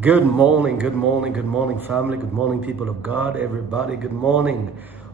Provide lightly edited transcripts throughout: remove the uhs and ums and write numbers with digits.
Good morning, good morning, good morning, family. Good morning, people of God, everybody. Good morning.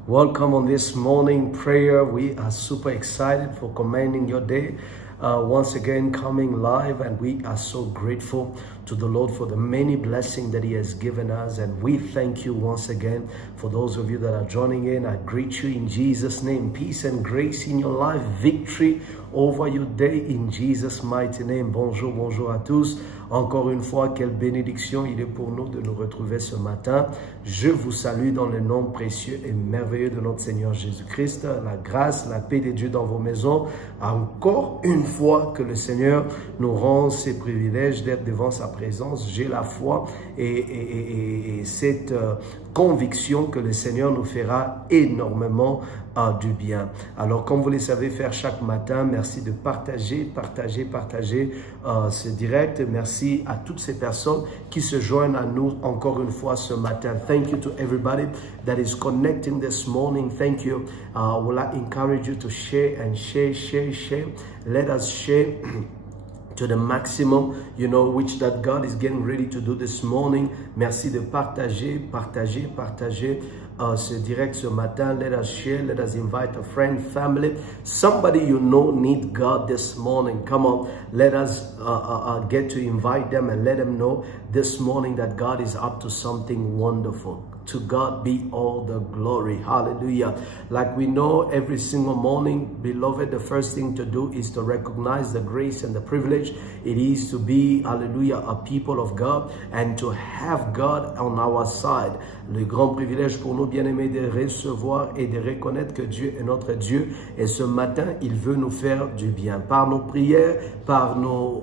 Welcome on this morning prayer. We are super excited for commanding your day. Once again, coming live, and we are so grateful to the Lord for the many blessings that He has given us. And we thank you once again for those of you that are joining in. I greet you in Jesus' name. Peace and grace in your life. Victory over your day in Jesus' mighty name. Bonjour, bonjour à tous. Encore une fois, quelle bénédiction il est pour nous de nous retrouver ce matin. Je vous salue dans le nom précieux et merveilleux de notre Seigneur Jésus-Christ. La grâce, la paix de Dieu dans vos maisons. Encore une fois que le Seigneur nous rend ces privilèges d'être devant sa présence. J'ai la foi et cette conviction que le Seigneur nous fera énormément du bien. Alors, comme vous le savez faire chaque matin, merci de partager ce direct. Merci à toutes ces personnes qui se joignent à nous encore une fois ce matin. Thank you to everybody that is connecting this morning. Thank you. Will I encourage you to share and share. Let us share to the maximum, you know, which that God is getting ready to do this morning. Merci de partager ce direct ce matin. Let us share, let us invite a friend, family, somebody you know need God this morning. Come on, let us get to invite them and let them know this morning that God is up to something wonderful. To God be all the glory. Hallelujah. Like we know every single morning, beloved, the first thing to do is to recognize the grace and the privilege it is to be, hallelujah, a people of God and to have God on our side. Le grand privilège pour nous, bien-aimés, de recevoir et de reconnaître que Dieu est notre Dieu. Et ce matin, il veut nous faire du bien. Par nos prières, par nos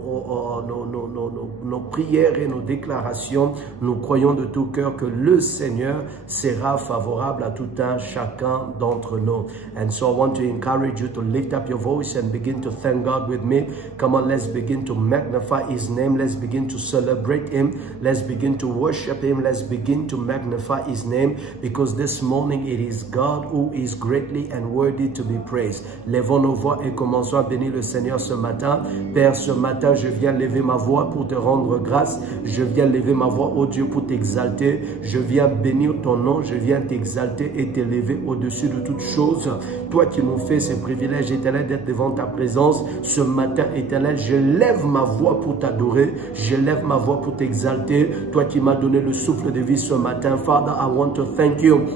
prières et nos déclarations, nous croyons de tout cœur que le Seigneur sera favorable à tout un chacun d'entre nous. And so I want to encourage you to lift up your voice and begin to thank God with me. Come on, let's begin to magnify His name. Let's begin to celebrate Him. Let's begin to worship Him. Let's begin to magnify His name, because this morning it is God who is greatly and worthy to be praised. Lèvons nos voix et commençons à bénir le Seigneur ce matin. Père, ce matin, je viens lever ma voix pour te rendre grâce. Je viens lever ma voix, oh Dieu, pour t'exalter. Je viens bénir ton nom. Je viens t'exalter et t'élever au-dessus de toutes choses. Toi qui nous fais ce privilège éternel d'être devant ta présence ce matin, éternel, je lève ma voix pour t'adorer. Je lève ma voix pour t'exalter. Toi qui m'as donné le souffle de vie ce matin, Father, I want to thank you.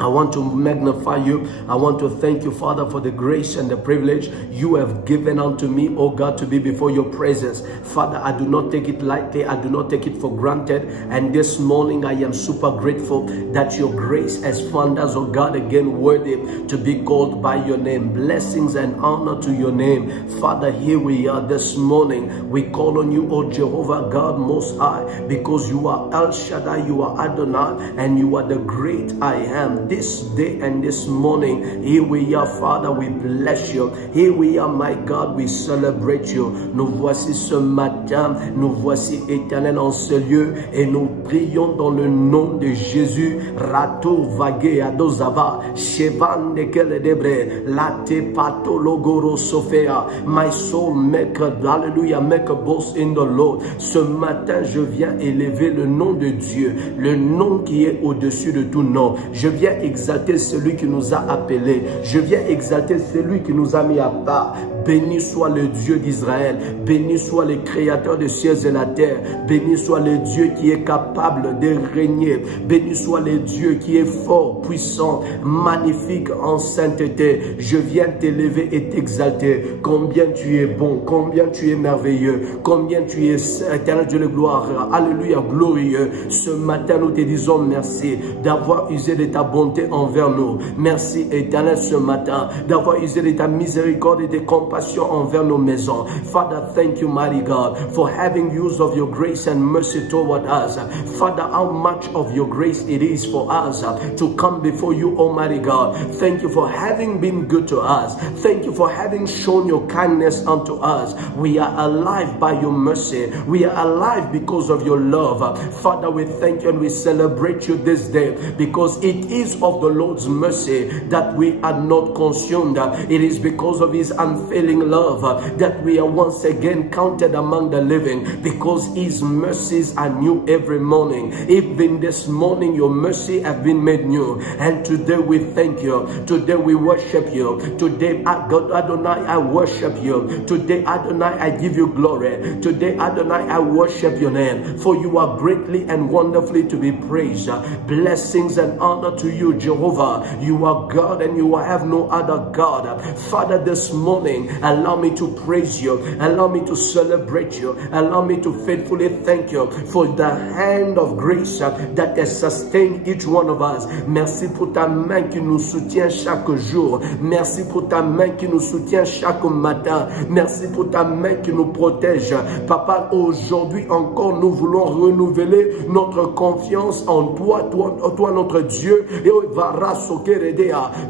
I want to magnify you. I want to thank you, Father, for the grace and the privilege you have given unto me, oh God, to be before your presence. Father, I do not take it lightly. I do not take it for granted. And this morning, I am super grateful that your grace has found us, oh God, again worthy to be called by your name. Blessings and honor to your name. Father, here we are this morning. We call on you, oh Jehovah God Most High, because you are El Shaddai, you are Adonai, and you are the great I am. This day and this morning, here we are, Father, we bless you. Here we are, my God, we celebrate you. Nous voici ce matin, nous voici éternel en ce lieu, et nous prions dans le nom de Jésus. Rato vague adozava, chevan de kele debre, late pato logoro sofea. My soul make a, hallelujah, make a boast in the Lord. Ce matin, je viens élever le nom de Dieu, le nom qui est au-dessus de tout nom. Je viens exalter celui qui nous a appelés. Je viens exalter celui qui nous a mis à part. Béni soit le Dieu d'Israël. Béni soit le Créateur des cieux et la terre. Béni soit le Dieu qui est capable de régner. Béni soit le Dieu qui est fort, puissant, magnifique en sainteté. Je viens t'élever et t'exalter. Combien tu es bon, combien tu es merveilleux, combien tu es éternel Dieu de gloire. Alléluia, glorieux. Ce matin, nous te disons merci d'avoir usé de ta bonté envers nous. Merci éternel ce matin d'avoir usé de ta miséricorde et de compassion envers nos maisons. Father, thank you, mighty God, for having use of your grace and mercy toward us. Father, how much of your grace it is for us to come before you, Almighty God. Thank you for having been good to us. Thank you for having shown your kindness unto us. We are alive by your mercy. We are alive because of your love. Father, we thank you and we celebrate you this day, because it is of the Lord's mercy that we are not consumed. It is because of his unfailing unfailing love, that we are once again counted among the living, because his mercies are new every morning. Even this morning, your mercy have been made new. And today we thank you. Today we worship you. Today, God Adonai, I worship you. Today, Adonai, I give you glory. Today, Adonai, I worship your name. For you are greatly and wonderfully to be praised. Blessings and honor to you, Jehovah. You are God and you have no other God. Father, this morning, allow me to praise you. Allow me to celebrate you. Allow me to faithfully thank you for the hand of grace that has sustained each one of us. Merci pour ta main qui nous soutient chaque jour. Merci pour ta main qui nous soutient chaque matin. Merci pour ta main qui nous protège. Papa, aujourd'hui encore, nous voulons renouveler notre confiance en toi, toi notre Dieu.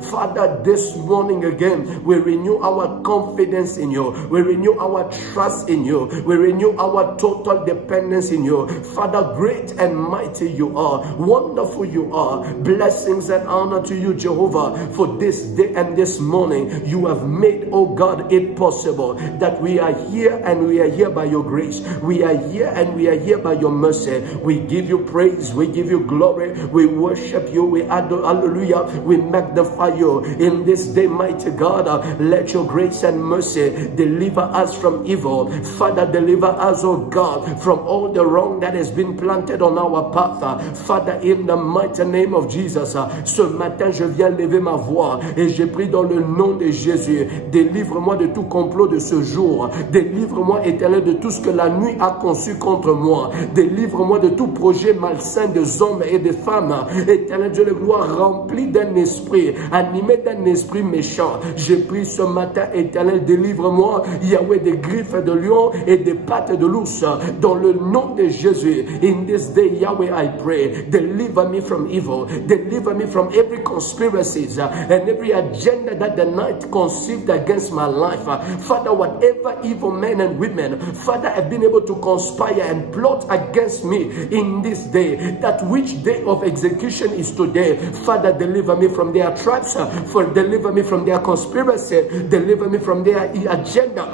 Father, this morning again, we renew our confidence in you. We renew our trust in you. We renew our total dependence in you. Father, great and mighty you are. Wonderful you are. Blessings and honor to you, Jehovah, for this day and this morning. You have made, oh God, it possible that we are here, and we are here by your grace. We are here and we are here by your mercy. We give you praise. We give you glory. We worship you. We adore, hallelujah. We magnify you in this day, mighty God. Let your grace and mercy deliver us from evil. Father, deliver us, oh God, from all the wrong that has been planted on our path. Father, in the mighty name of Jesus, ce matin, je viens lever ma voix et j'ai pris dans le nom de Jésus. Délivre-moi de tout complot de ce jour. Délivre-moi, Éternel, de tout ce que la nuit a conçu contre moi. Délivre-moi de tout projet malsain des hommes et des femmes. Éternel Dieu de gloire, rempli d'un esprit, animé d'un esprit méchant. J'ai pris ce matin, Éternel, délivre-moi, Yahweh, des griffes de lion et des pattes de l'ours. Dans le nom de Jésus, in this day, Yahweh, I pray, deliver me from evil. Deliver me from every conspiracies and every agenda that the night conceived against my life. Father, whatever evil men and women, Father, have been able to conspire and plot against me in this day, that which day of execution is today. Father, deliver me from their traps, deliver me from their conspiracy, deliver me from their agenda.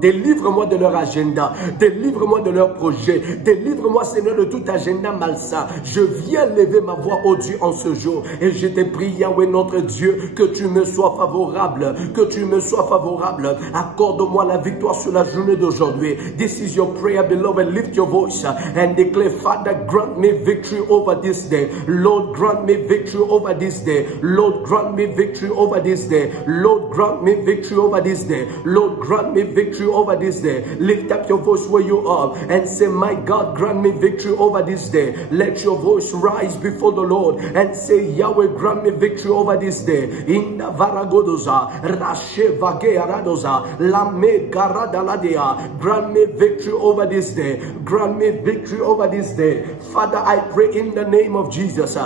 Délivre-moi de leur agenda, délivre-moi de leur projet, délivre-moi, Seigneur, de tout agenda malsain. Je viens lever ma voix, oh Dieu, en ce jour, et je te prie, Yahweh, notre Dieu, que tu me sois favorable, que tu me sois favorable. Accorde-moi la victoire sur la journée d'aujourd'hui. This is your prayer, beloved. Lift your voice and declare, Father, grant me victory over this day. Lord, grant me victory over this day. Lord, grant me victory over this day. Lord, grant me victory over this day. Lord, grant me victory over this day. Lift up your voice where you are and say, my God, grant me victory over this day. Let your voice rise before the Lord and say, Yahweh, grant me victory over this day. In the Varagodoza, Rashe Vagearadoza, Lame Garadaladea, grant me victory over this day. Grant me victory over this day. Father, I pray in the name of Jesus.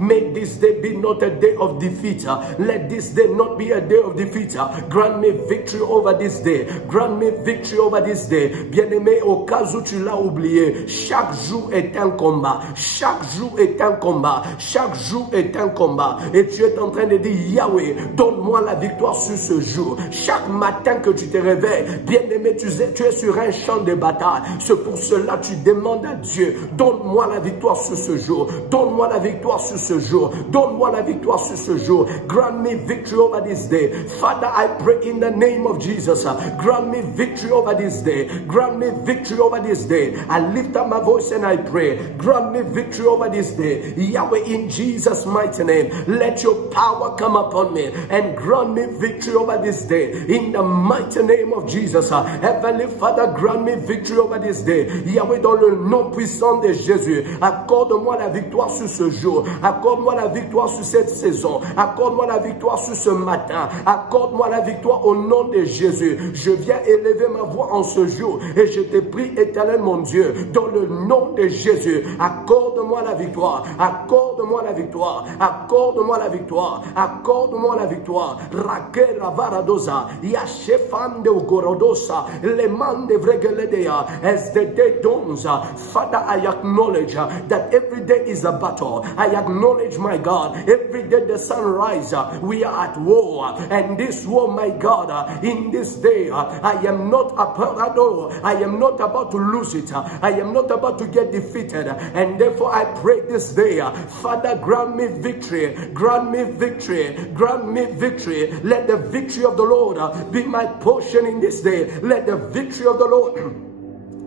May this day be not a day of defeat. Let this day not be a day of defeat. Grant me victory over this day. Grant me victory over this day. Bien-aimé, au cas où tu l'as oublié, chaque jour est un combat. Chaque jour est un combat. Chaque jour est un combat. Et tu es en train de dire, Yahweh, donne-moi la victoire sur ce jour. Chaque matin que tu te réveilles, bien-aimé, tu es sur un champ de bataille. C'est pour cela que tu demandes à Dieu, donne-moi la victoire sur ce jour. Donne-moi la victoire sur ce jour. Donne-moi la victoire sur ce jour. Grant me victory over this day. Father, I pray in the name of Jesus. Grant me victory over this day. Grant me victory over this day. I lift up my voice and I pray. Grant me victory over this day. Yahweh, in Jesus' mighty name, let your power come upon me and grant me victory over this day. In the mighty name of Jesus. Heavenly Father, grant me victory over this day. Yahweh, dans le nom puissant de Jésus, accorde-moi la victoire sur ce jour. Accorde-moi la victoire sur cette saison. Accorde-moi la victoire sur ce matin. matin. Accorde-moi la victoire au nom de Jésus. Je viens élever ma voix en ce jour et je te prie, Éternel mon Dieu, dans le nom de Jésus, accorde-moi la victoire, accorde-moi la victoire, accorde-moi la victoire, accorde-moi la victoire. Rakera varadosa, yashefande ugorodosa, le mande vregeledea, as the day dawns. Father, I acknowledge that every day is a battle. I acknowledge, my God, every day the sun rises, we are at war, and this war, my God, in this day, I am not about to lose it. I am not about to get defeated, and therefore I pray this day, Father, grant me victory, grant me victory, grant me victory. Let the victory of the Lord be my portion in this day. Let the victory of the Lord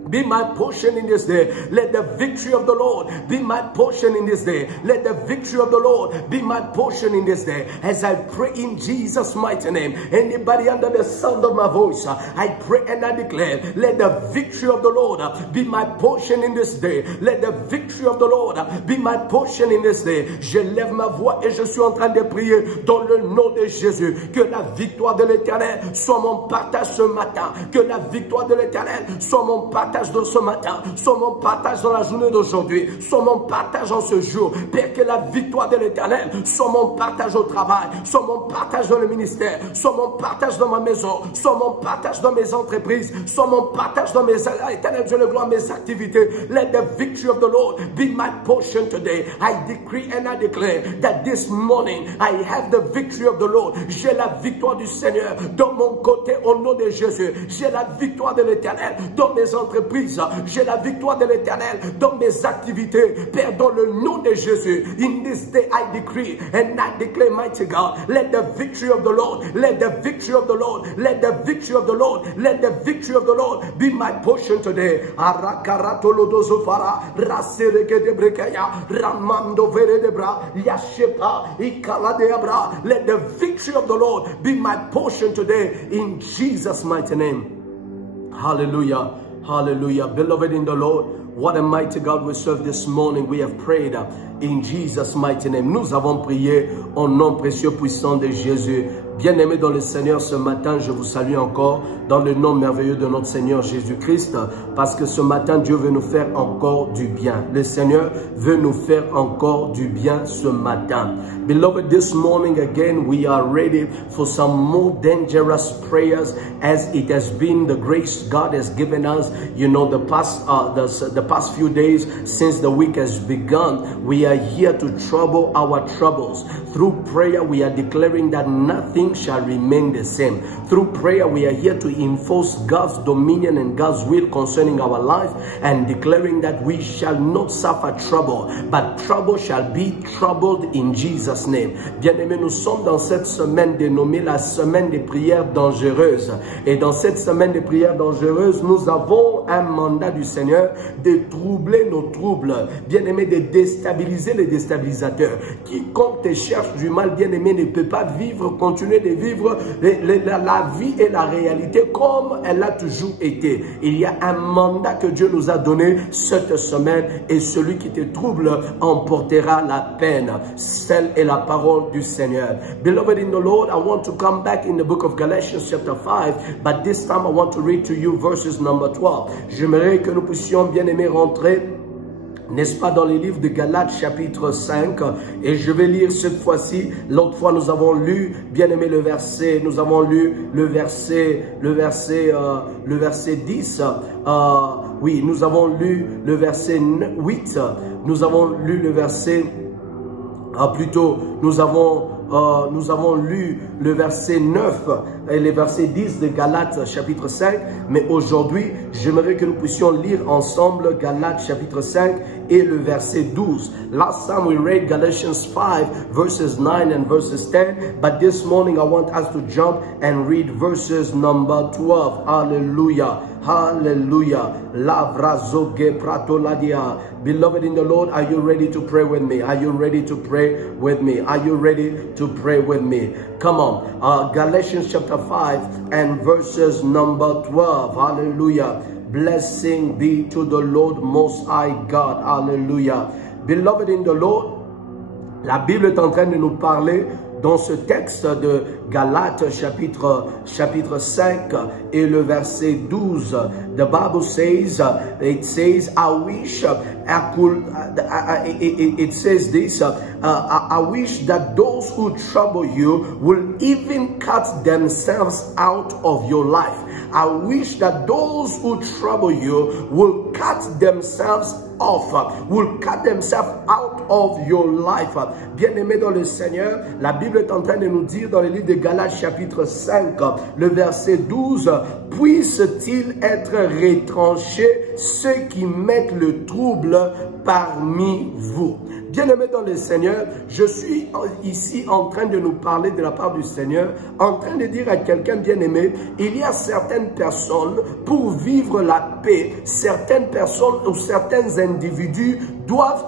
be my portion in this day. Let the victory of the Lord be my portion in this day. Let the victory of the Lord be my portion in this day. As I pray in Jesus' mighty name, anybody under the sound of my voice, I pray and I declare, let the victory of the Lord be my portion in this day. Let the victory of the Lord be my portion in this day. Je lève ma voix et je suis en train de prier dans le nom de Jésus. Que la victoire de l'Éternel soit mon partage ce matin. Que la victoire de l'Éternel soit mon partage de ce matin, soit mon partage dans la journée d'aujourd'hui, soit mon partage en ce jour. Père, que la victoire de l'Éternel soit mon partage au travail, soit mon partage dans le ministère, soit mon partage dans ma maison, soit mon partage dans mes entreprises, soit mon partage dans mes, Éternel Dieu le gloire, mes activités. Let the victory of the Lord be my portion today. I decree and I declare that this morning I have the victory of the Lord. J'ai la victoire du Seigneur dans mon côté au nom de Jésus. J'ai la victoire de l'Éternel dans mes entreprises. J'ai la victoire de l'Éternel dans mes activités. Père, dans le nom de Jésus, in this day I decree and I declare, mighty God, let the victory of the Lord, let the victory of the Lord, let the victory of the Lord, let the victory of the Lord be my portion today. Arakarato lodozofara, rasereke de brekaya, ramando vere de bra, yashepa, ikala de abra. Let the victory of the Lord be my portion today in Jesus' mighty name. Hallelujah. Hallelujah. Beloved in the Lord, what a mighty God we serve this morning. We have prayed in Jesus' mighty name. Nous avons prié au nom précieux puissant de Jésus. Bien-aimés dans le Seigneur, ce matin, je vous salue encore dans le nom merveilleux de notre Seigneur Jésus-Christ, parce que ce matin, Dieu veut nous faire encore du bien. Le Seigneur veut nous faire encore du bien ce matin. Beloved, this morning again, we are ready for some more dangerous prayers, as it has been the grace God has given us. You know, the past few days since the week has begun, we are here to trouble our troubles. Through prayer, we are declaring that nothing shall remain the same. Through prayer, we are here to enforce God's dominion and God's will concerning our life, and declaring that we shall not suffer trouble, but trouble shall be troubled in Jesus' name. Bien-aimés, nous sommes dans cette semaine dénommée la semaine des prières dangereuses. Et dans cette semaine des prières dangereuses, nous avons un mandat du Seigneur de troubler nos troubles. Bien-aimés, de déstabiliser les déstabilisateurs. Quiconque te cherche du mal, bien-aimé, ne peut pas vivre, continuer de vivre la vie et la réalité comme elle a toujours été. Il y a un mandat que Dieu nous a donné cette semaine, et celui qui te trouble emportera la peine. Telle est la parole du Seigneur. Beloved in the Lord, I want to come back in the book of Galatians chapter 5, but this time I want to read to you verses number 12. J'aimerais que nous puissions, bien aimés, rentrer, n'est-ce pas, dans les livres de Galates chapitre 5, et je vais lire cette fois-ci. L'autre fois nous avons lu, bien aimé, le verset, nous avons lu le verset 10, oui, nous avons lu le verset 8, nous avons lu le verset, plutôt, nous avons lu le verset 9 et le verset 10 de Galates chapitre 5. Mais aujourd'hui, j'aimerais que nous puissions lire ensemble Galates chapitre 5 et le verset 12. Last time we read Galatians 5 verses 9 and verses 10. But this morning I want us to jump and read verses number 12. Hallelujah. Hallelujah. Beloved in the Lord, are you ready to pray with me? Are you ready to pray with me? Are you ready to pray with me? Come on. Galatians chapter 5 and verses number 12. Hallelujah. Blessing be to the Lord Most High God. Hallelujah. Beloved in the Lord, la Bible est en train de nous parler dans ce texte de Galates chapitre 5 et le verset 12. The Bible says, it says, I wish I could, it says this, I wish that those who trouble you will even cut themselves out of your life. I wish that those who trouble you will cut themselves off, will cut themselves out of your life. Bien-aimés dans le Seigneur, la Bible est en train de nous dire dans le livre de Galates chapitre 5, le verset 12, puissent-ils être retranchés ceux qui mettent le trouble parmi vous. Bien-aimés dans le Seigneur, je suis ici en train de nous parler de la part du Seigneur, en train de dire à quelqu'un bien-aimé, il y a certaines personnes, pour vivre la paix, certaines personnes ou certains individus doivent,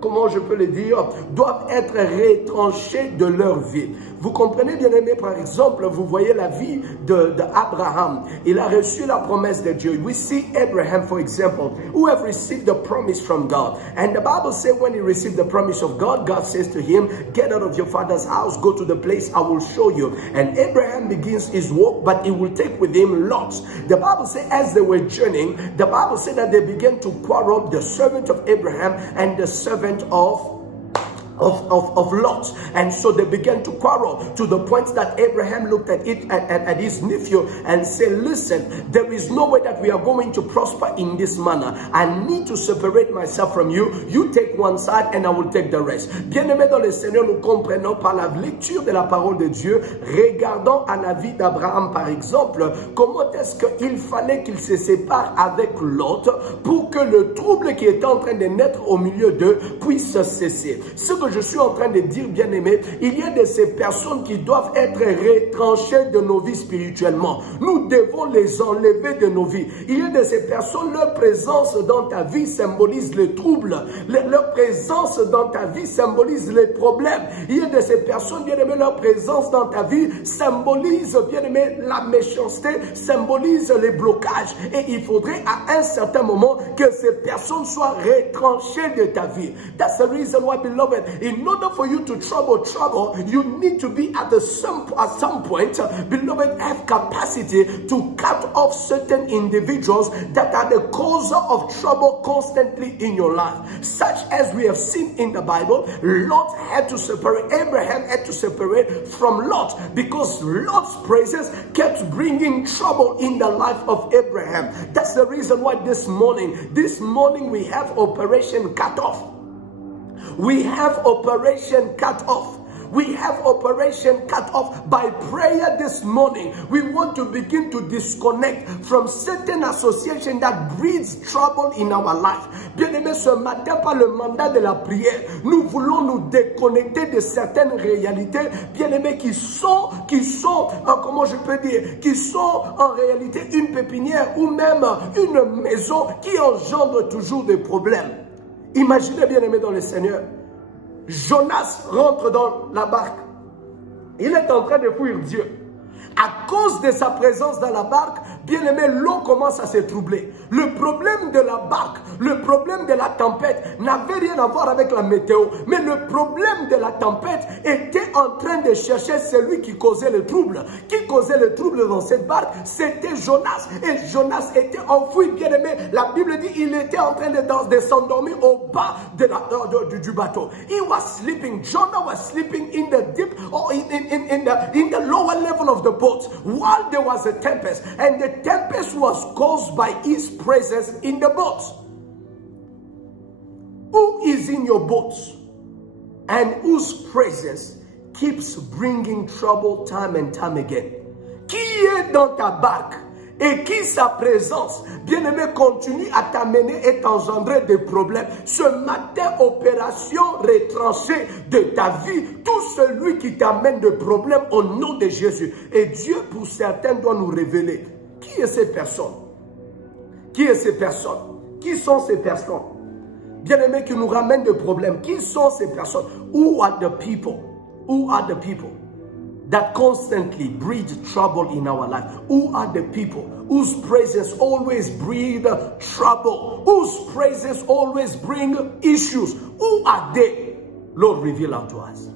comment je peux le dire, doivent être retranchés de leur vie. Vous comprenez, bien-aimé, par exemple, vous voyez la vie d'Abraham. Il a reçu la promesse de Dieu. We see Abraham, for example, who have received the promise from God. And the Bible says when he received the promise of God, God says to him, get out of your father's house, go to the place I will show you. And Abraham begins his walk, but he will take with him Lot. The Bible says as they were journeying, the Bible said that they began to quarrel, the servant of Abraham and the servant of Lot. And so they began to quarrel to the point that Abraham looked at his nephew and said, listen, there is no way that we are going to prosper in this manner. I need to separate myself from you. You take one side and I will take the rest. Bien-aimés dans le Seigneur, nous comprenons par la lecture de la parole de Dieu, regardons à la vie d'Abraham par exemple, comment est-ce qu'il fallait qu'il se sépare avec Lot pour que le trouble qui était en train de naître au milieu d'eux puisse cesser. Ce que je suis en train de dire, bien-aimé, il y a de ces personnes qui doivent être retranchées de nos vies spirituellement. Nous devons les enlever de nos vies. Il y a de ces personnes, leur présence dans ta vie symbolise le trouble. Leur présence dans ta vie symbolise les problèmes. Il y a de ces personnes, bien-aimé, leur présence dans ta vie symbolise, bien-aimé, la méchanceté, symbolise les blocages. Et il faudrait à un certain moment que ces personnes soient retranchées de ta vie. That's the reason why, beloved, in order for you to trouble, you need to be at some point, beloved, have capacity to cut off certain individuals that are the cause of trouble constantly in your life. Such as we have seen in the Bible, Lot had to separate, Abraham had to separate from Lot because Lot's praises kept bringing trouble in the life of Abraham. That's the reason why this morning we have Operation Cut Off. We have Operation Cut Off. We have Operation Cut Off. By prayer this morning, we want to begin to disconnect from certain association that breeds trouble in our life. Bien-aimés, ce matin, par le mandat de la prière, nous voulons nous déconnecter de certaines réalités, bien-aimés, qui sont, comment je peux dire, qui sont en réalité une pépinière ou même une maison qui engendre toujours des problèmes. Imaginez, bien-aimés dans le Seigneur, Jonas rentre dans la barque. Il est en train de fuir Dieu. À cause de sa présence dans la barque, bien aimé, l'eau commence à se troubler. Le problème de la barque, le problème de la tempête n'avait rien à voir avec la météo. Mais le problème de la tempête était en train de chercher celui qui causait le trouble. Qui causait le trouble dans cette barque? C'était Jonas. Et Jonas était enfoui, bien aimé. La Bible dit qu'il était en train de s'endormir au bas du bateau. He was sleeping. Jonah was sleeping in the deep or in the lower level of the boat while there was a tempest, and the tempest was caused by his presence in the boat. Who is in your boat and whose presence keeps bringing trouble time and time again? Qui est dans ta barque et qui sa présence, bien-aimé, continue à t'amener et t'engendrer des problèmes? Ce matin, opération retranchée de ta vie, tout celui qui t'amène des problèmes au nom de Jésus. Et Dieu, pour certains, doit nous révéler qui est ces personnes. Qui est ces personnes? Qui sont ces personnes? Bien-aimé, qui nous ramènent des problèmes. Qui sont ces personnes? Who are the people? Who are the people that constantly breed trouble in our life? Who are the people whose praises always breed trouble? Whose praises always bring issues? Who are they? Lord, reveal unto us.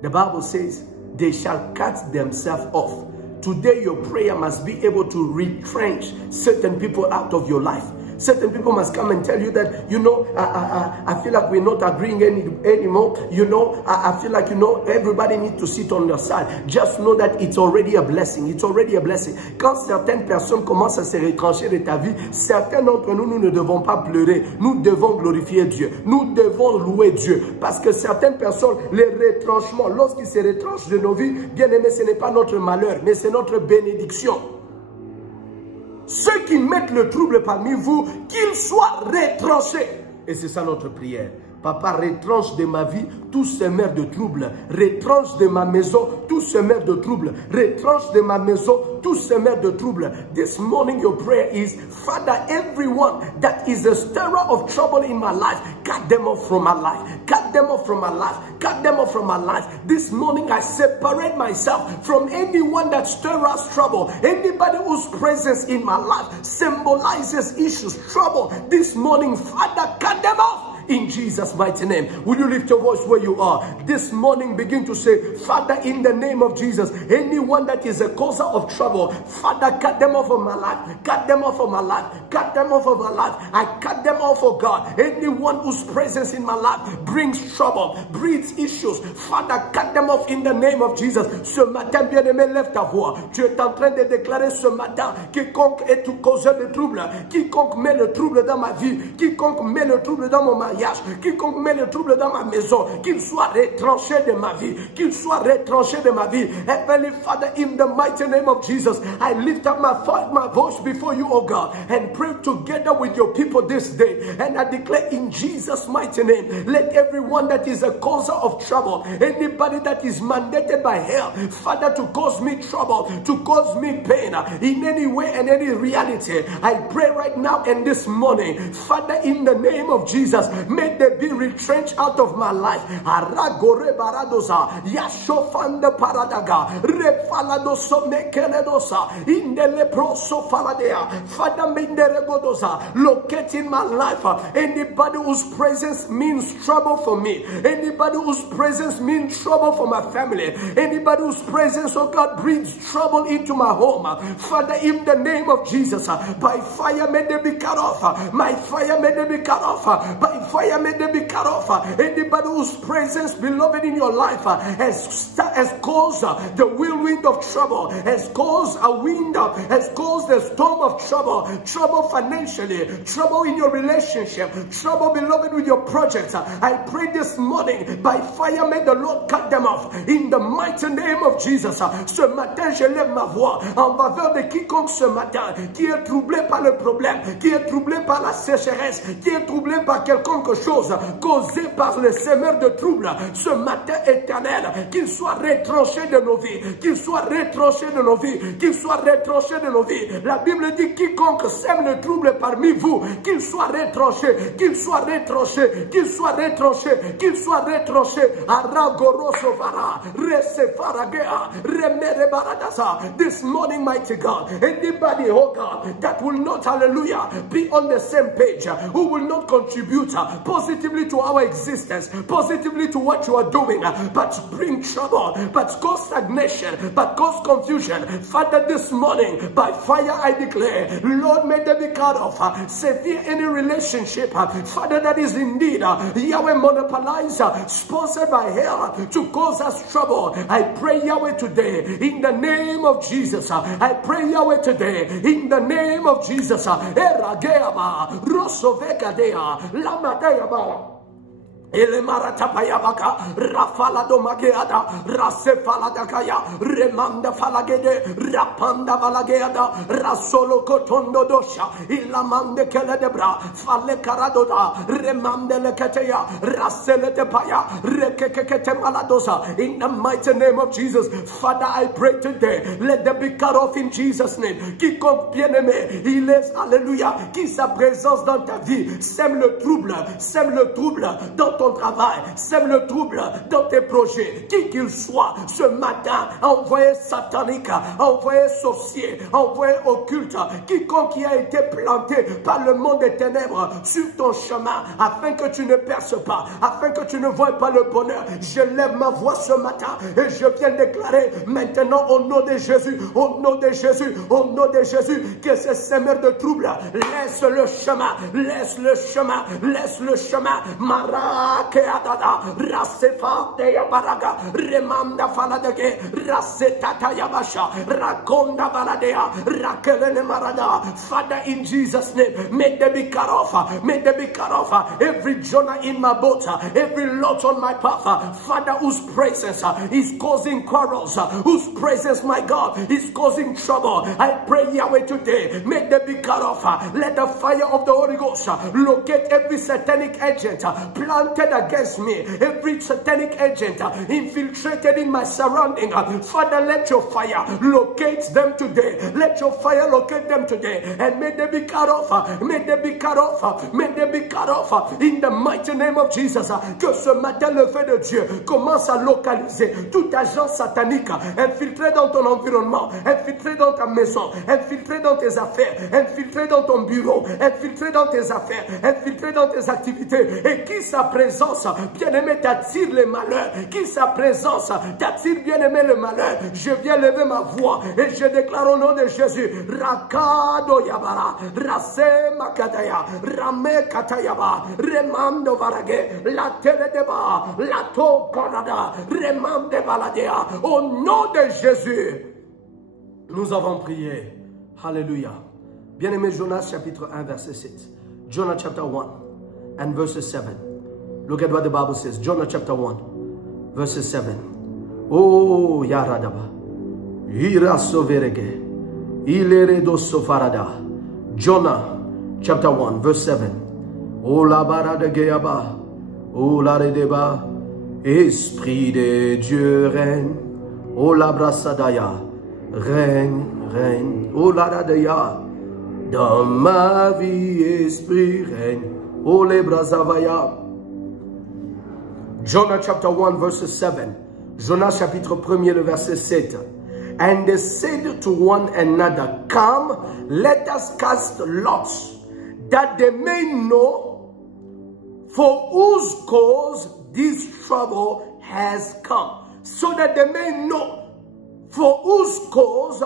The Bible says, they shall cut themselves off. Today, your prayer must be able to retrench certain people out of your life. Certain people must come and tell you that, you know, I feel like we're not agreeing anymore. You know, I feel like, you know, everybody needs to sit on your side. Just know that it's already a blessing. It's already a blessing. Quand certaines personnes commencent à se retrancher de ta vie, certains d'entre nous, nous ne devons pas pleurer. Nous devons glorifier Dieu. Nous devons louer Dieu. Parce que certaines personnes, les retranchements, lorsqu'ils se retranchent de nos vies, bien aimés, ce n'est pas notre malheur, mais c'est notre bénédiction. Ceux qui mettent le trouble parmi vous, qu'ils soient retranchés. Et c'est ça notre prière. Papa, retranche de ma vie tous ces mers de trouble. Retranche de ma maison tous ces mers de trouble. Retranche de ma maison tous ces mers de trouble. This morning your prayer is, Father, everyone that is a stirrer of trouble in my life, cut them off from my life. Cut them off from my life. Cut them off from my life. This morning I separate myself from anyone that stirs trouble. Anybody whose presence in my life symbolizes issues, trouble. This morning, Father, cut them off. In Jesus' mighty name. Will you lift your voice where you are? This morning begin to say, Father, in the name of Jesus, anyone that is a causer of trouble, Father, cut them off of my life. Cut them off of my life. Cut them off of my life. I cut them off, oh God. Anyone whose presence in my life brings trouble, breeds issues, Father, cut them off in the name of Jesus. Ce matin, bien-aimé, lève ta voix. Tu es en train de déclarer ce matin, quiconque est tout causeur de trouble, quiconque met le trouble dans ma vie, quiconque met le trouble dans mon mariage, quiconque met le trouble dans ma maison, qu'il soit retranché de ma vie, qu'il soit retranché de ma vie. Heavenly Father, in the mighty name of Jesus, I lift up my voice before you, oh God, and pray together with your people this day. And I declare in Jesus' mighty name, let everyone that is a causer of trouble, anybody that is mandated by hell, Father, to cause me trouble, to cause me pain, in any way and any reality, I pray right now and this morning, Father, in the name of Jesus, may they be retrenched out of my life. Aragore baradosa, Yashofanda paradaga, Refaladoso mekeledosa, Indele proso faladea. Father, menderegodosa, locate in my life anybody whose presence means trouble for me, anybody whose presence means trouble for my family, anybody whose presence, oh God, brings trouble into my home. Father, in the name of Jesus, by fire may they be cut off. My fire may they be cut off. By fire may they be cut off. Anybody whose presence, beloved, in your life has caused the whirlwind of trouble, has caused a wind, has caused a storm of trouble, trouble financially, trouble in your relationship, trouble, beloved, with your projects. I pray this morning, by fire may the Lord cut them off. In the mighty name of Jesus. Ce matin, je lève ma voix en faveur de quiconque ce matin qui est troublé par le problème, qui est troublé par la sécheresse, qui est troublé par quelque chose causé par le semeur de trouble. Ce matin éternel, qu'il soit retranché de nos vies, qu'il soit retranché de nos vies, qu'il soit retranché de nos vies. La Bible dit quiconque sème le trouble parmi vous, qu'il soit retranché, qu'il soit retranché, qu'il soit retranché, qu'il soit retranché. Aragorosovara, Resefaragea, Remerebaradasa. This morning, mighty God, anybody, oh God, that will not, hallelujah, be on the same page, who will not contribute positively to our existence, positively to what you are doing, but bring trouble, but cause stagnation, but cause confusion. Father, this morning, by fire I declare, Lord, may they be cut off. Severe any relationship, Father, that is indeed, Yahweh, monopolized, sponsored by hell to cause us trouble. I pray, Yahweh, today, in the name of Jesus. I pray, Yahweh, today, in the name of Jesus. Erageaba, Rosovekadea, Lamadeaba. Ele maratapaya baka rafala do mageada rasefala dakaya remanda falagede rapanda valageada rasolo kotondo dosha ilamande kele debra fale karadoda remande leketeya rasele tepaya rekekete maladosa. In the mighty name of Jesus, Father, I pray today, let them be cut off in Jesus' name. Quiconque bien-aimé, il est, alléluia, qui sa présence dans ta vie sème le trouble dans ton travail, sème le trouble dans tes projets, qui qu'il soit, ce matin, envoyé satanique, envoyé sorcier, envoyé occulte, quiconque qui a été planté par le monde des ténèbres sur ton chemin, afin que tu ne perces pas, afin que tu ne voies pas le bonheur. Je lève ma voix ce matin et je viens déclarer maintenant au nom de Jésus, au nom de Jésus, au nom de Jésus, que ces semeurs de troubles laisse le chemin, laisse le chemin, laisse le chemin. Marakeadada, Rasefa de Yabaraga, Remanda Faladege, Rasetata Yabasha, Rakonda Baladea, Rakelene Marada. Father, in Jesus' name, may they be cut off, may they be cut off. Every Jonah in my boat, every lot on my path, Father, whose presence is causing quarrels, whose presence, my God, is causing trouble. I pray, Yahweh, today, may they be cut off. Let the fire of the Holy Ghost locate every satanic agent planted against me, every satanic agent infiltrated in my surrounding. Father, let your fire locate them today. Let your fire locate them today. And may they be cut off. May they be cut off. May they be cut off. In the mighty name of Jesus. Que ce matin, le feu de Dieu commence à localiser tout agent satanique infiltré dans ton environnement, infiltré dans ta maison, infiltré dans tes affaires, infiltré dans ton bureau, infiltré dans tes affaires, infiltré dans tes activités, et qui sa présence, bien-aimé, t'attire les malheurs, qui sa présence t'attire, bien-aimé, le malheur. Je viens lever ma voix et je déclare au nom de Jésus, Rakado Yabara, Rase Makataya, Rame Katayaba, Remando Varage, la Terre deba, la To Canada, Remande Baladea. Au nom de Jésus, nous avons prié. Alléluia. Bien-aimé, Jonas chapitre 1 verset 7. Jonah chapter 1 and verse 7. Look at what the Bible says. Jonah chapter 1 verse 7. Oh, Yaradaba. Iraso verege. Ileredo sofarada. Jonah chapter 1 verse 7. Oh, la barade geaba. Oh, la redeba. Esprit de Dieu règne. Oh, la brassadaya. Règne, règne. Oh, la radaya. Dans ma vie, esprit règne. Oh, les brasavaya. Jonah chapter 1 verse 7. Jonas chapitre 1er le verset 7. And they said to one another, come, let us cast lots, that they may know for whose cause this trouble has come. So that they may know for whose cause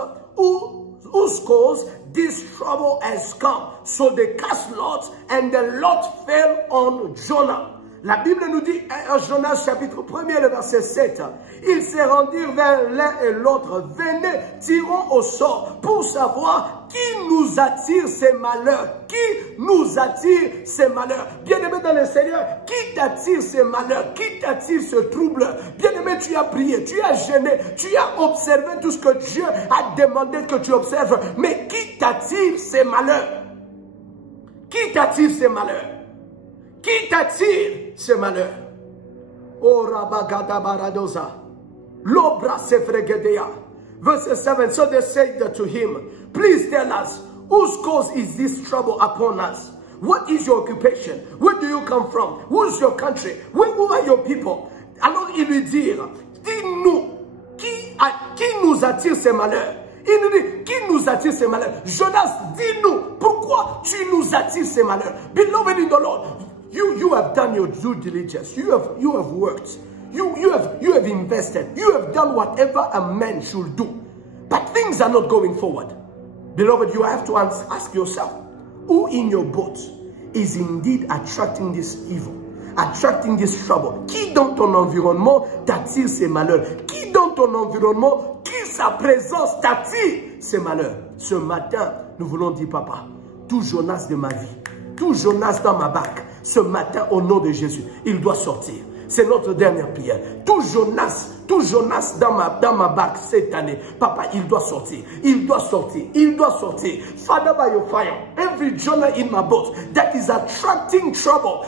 this trouble has come. So they cast lots, and the lot fell on Jonah. La Bible nous dit, en Jonas chapitre 1er, le verset 7, ils se rendirent vers l'un et l'autre, venez, tirons au sort pour savoir qui nous attire ces malheurs. Qui nous attire ces malheurs? Bien-aimé dans le Seigneur, qui t'attire ces malheurs? Qui t'attire ce trouble? Bien-aimé, tu as prié, tu as jeûné, tu as observé tout ce que Dieu a demandé que tu observes. Mais qui t'attire ces malheurs? Qui t'attire ces malheurs? Qui t'attire ce malheur? Oh, Rabagada Baradosa. Lobra Sefregedea. Verse 7. So they said to him, please tell us, whose cause is this trouble upon us? What is your occupation? Where do you come from? Who's your country? Who are your people? Alors ils lui dirent, dis-nous, qui nous attire ces malheurs? Il nous dit, qui nous attire ces malheurs? Jonas, dis-nous, pourquoi tu nous attires ces malheurs? Beloved in the Lord, you have done your due diligence. You have worked. You have invested. You have done whatever a man should do. But things are not going forward. Beloved, you have to ask yourself, who in your boat is indeed attracting this evil, attracting this trouble? Qui dans ton environnement t'attire ces malheurs? Qui dans ton environnement, qui sa présence t'attire ces malheurs? Ce matin, nous voulons dire, papa, tout Jonas de ma vie, tout Jonas dans ma barque, ce matin, au nom de Jésus, il doit sortir. C'est notre dernière prière. Tout Jonas tout Jonas dans ma barque cette année, Papa, il doit sortir. Il doit sortir. Il doit sortir. Father, by your fire, every Jonah in my boat that is attracting trouble,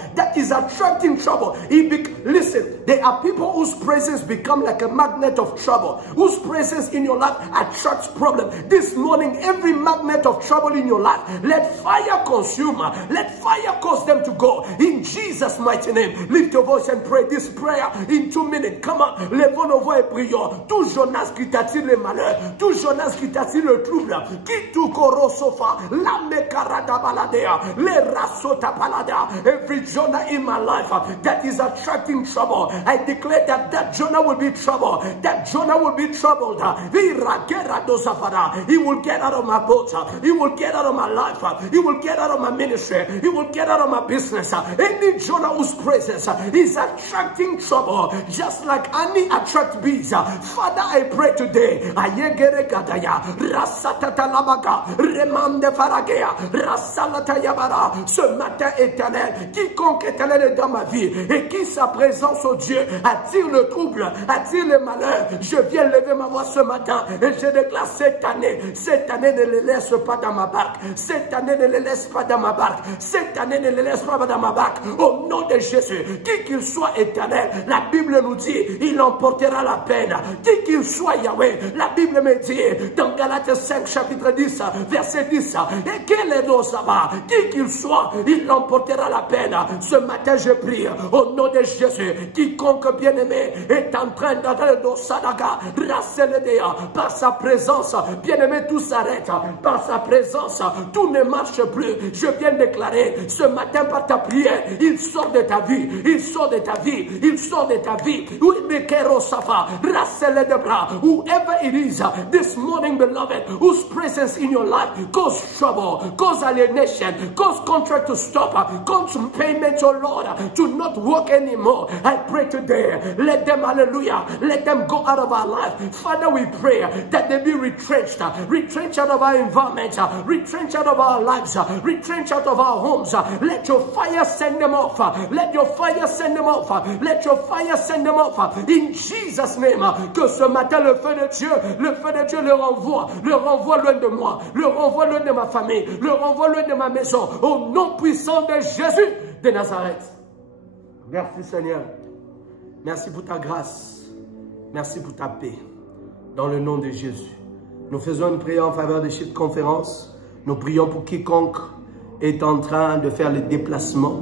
listen, there are people whose presence become like a magnet of trouble, whose presence in your life attracts problem. This morning, every magnet of trouble in your life, let fire consume, let fire cause them to go. In Jesus' mighty name, lift your voice and pray this prayer in 2 minutes. Come on, lèvons nos voix et prions. Tout Jonas qui t'attire le malheur, tout Jonas qui t'attire le trouble, qui tout korosofa, la mekarada baladea, le rasota balada, every Jonah in my life that is attracting trouble, I declare that Jonah will be troubled, that Jonah will be troubled. He will get out of my boat, he will get out of my life, he will get out of my ministry, he will get out of my business. Any Jonah whose presence is attracting trouble, just like Annie attract bees. Father, I pray today, ce matin éternel, quiconque éternel est dans ma vie et qui sa présence, au Dieu, attire le trouble, attire le malheur, je viens lever ma voix ce matin et je déclare cette année ne les laisse pas dans ma barque, cette année ne les laisse pas dans ma barque, cette année ne les laisse pas dans ma barque, au nom de Jésus. Qui qu'il soit éternel, la Bible nous dit, il emportera la peine. Qui qu'il soit Yahweh, la Bible me dit, dans Galates 5 chapitre 10, verset 10, et quel est nos sabbat, qui qu'il soit, il emportera la peine. Ce matin je prie, au nom de Jésus, quiconque bien-aimé est en train d'entrer dans Sadaga, Rasseledea, par sa présence, bien-aimé, tout s'arrête, par sa présence, tout ne marche plus. Je viens déclarer, ce matin par ta prière, il sort de ta vie, il sort de ta vie, il sort de ta vie. Whoever it is, this morning, beloved, whose presence in your life cause trouble, cause alienation, cause contract to stop, cause payment, oh Lord, to not work anymore. I pray today, let them, hallelujah, let them go out of our life. Father, we pray that they be retrenched out of our environment, retrenched out of our lives, retrenched out of our homes. Let your fire send them off. Let your fire send them off. Let your fire send them off. In Jesus' name, que ce matin le feu de Dieu le renvoie loin de moi, le renvoie loin de ma famille, le renvoie loin de ma maison, au nom puissant de Jésus de Nazareth. Merci Seigneur. Merci pour ta grâce. Merci pour ta paix. Dans le nom de Jésus. Nous faisons une prière en faveur de cette conférence. Nous prions pour quiconque est en train de faire le déplacement.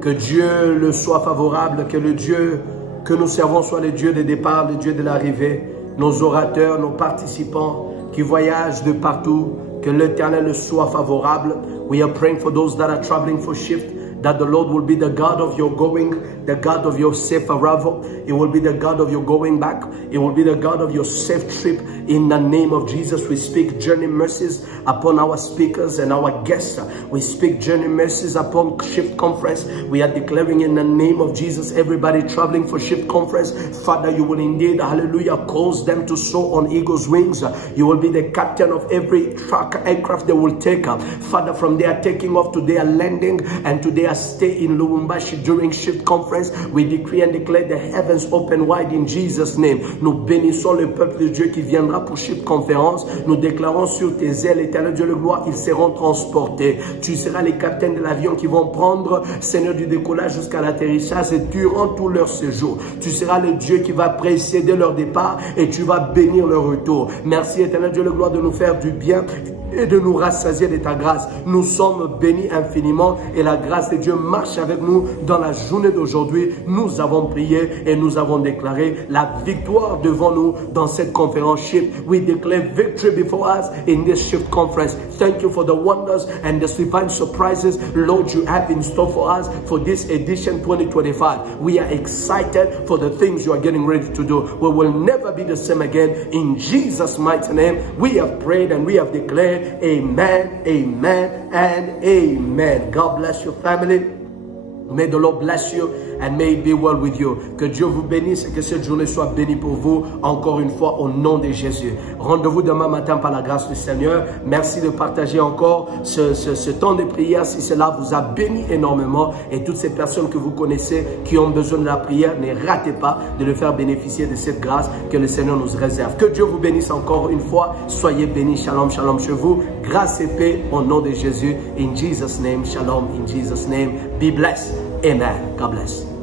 Que Dieu le soit favorable, que le Dieu que nous servons soit le Dieu de départ, le Dieu de l'arrivée. Nos orateurs, nos participants qui voyagent de partout, que l'Éternel soit favorable. We are praying for those that are traveling for shift, that the Lord will be the God of your going, the God of your safe arrival. It will be the God of your going back. It will be the God of your safe trip. In the name of Jesus, we speak journey mercies upon our speakers and our guests. We speak journey mercies upon Shift Conference. We are declaring in the name of Jesus, everybody traveling for Shift Conference, Father, you will indeed, hallelujah, cause them to soar on eagle's wings. You will be the captain of every aircraft they will take up. Father, from their taking off to their landing and to their stay in Lubumbashi during Shift Conference, we decree and declare the heavens open wide in Jesus' name. Nous bénissons le peuple de Dieu qui viendra pour Shift Conference. Nous déclarons sur tes ailes, éternel Dieu le gloire, ils seront transportés. Tu seras les capitaines de l'avion qui vont prendre, Seigneur, du décollage jusqu'à l'atterrissage et durant tout leur séjour. Tu seras le Dieu qui va précéder leur départ et tu vas bénir leur retour. Merci, éternel Dieu le gloire, de nous faire du bien et de nous rassasier de ta grâce. Nous sommes bénis infiniment et la grâce de Dieu marche avec nous dans la journée d'aujourd'hui. Nous avons prié et nous avons déclaré la victoire devant nous dans cette conférence Shift. We declare victory before us in this Shift Conference. Thank you for the wonders and the divine surprises, Lord, you have in store for us for this edition 2025. We are excited for the things you are getting ready to do. We will never be the same again. In Jesus' mighty name, we have prayed and we have declared. Amen, amen, and amen. God bless your family. May the Lord bless you and may it be well with you. Que Dieu vous bénisse et que cette journée soit bénie pour vous, encore une fois, au nom de Jésus. Rendez-vous demain matin par la grâce du Seigneur. Merci de partager encore ce temps de prière si cela vous a béni énormément. Et toutes ces personnes que vous connaissez qui ont besoin de la prière, ne ratez pas de le faire bénéficier de cette grâce que le Seigneur nous réserve. Que Dieu vous bénisse encore une fois. Soyez bénis. Shalom, shalom chez vous. Grâce et paix au nom de Jésus. In Jesus' name, shalom. In Jesus' name, be blessed. Amen. God bless.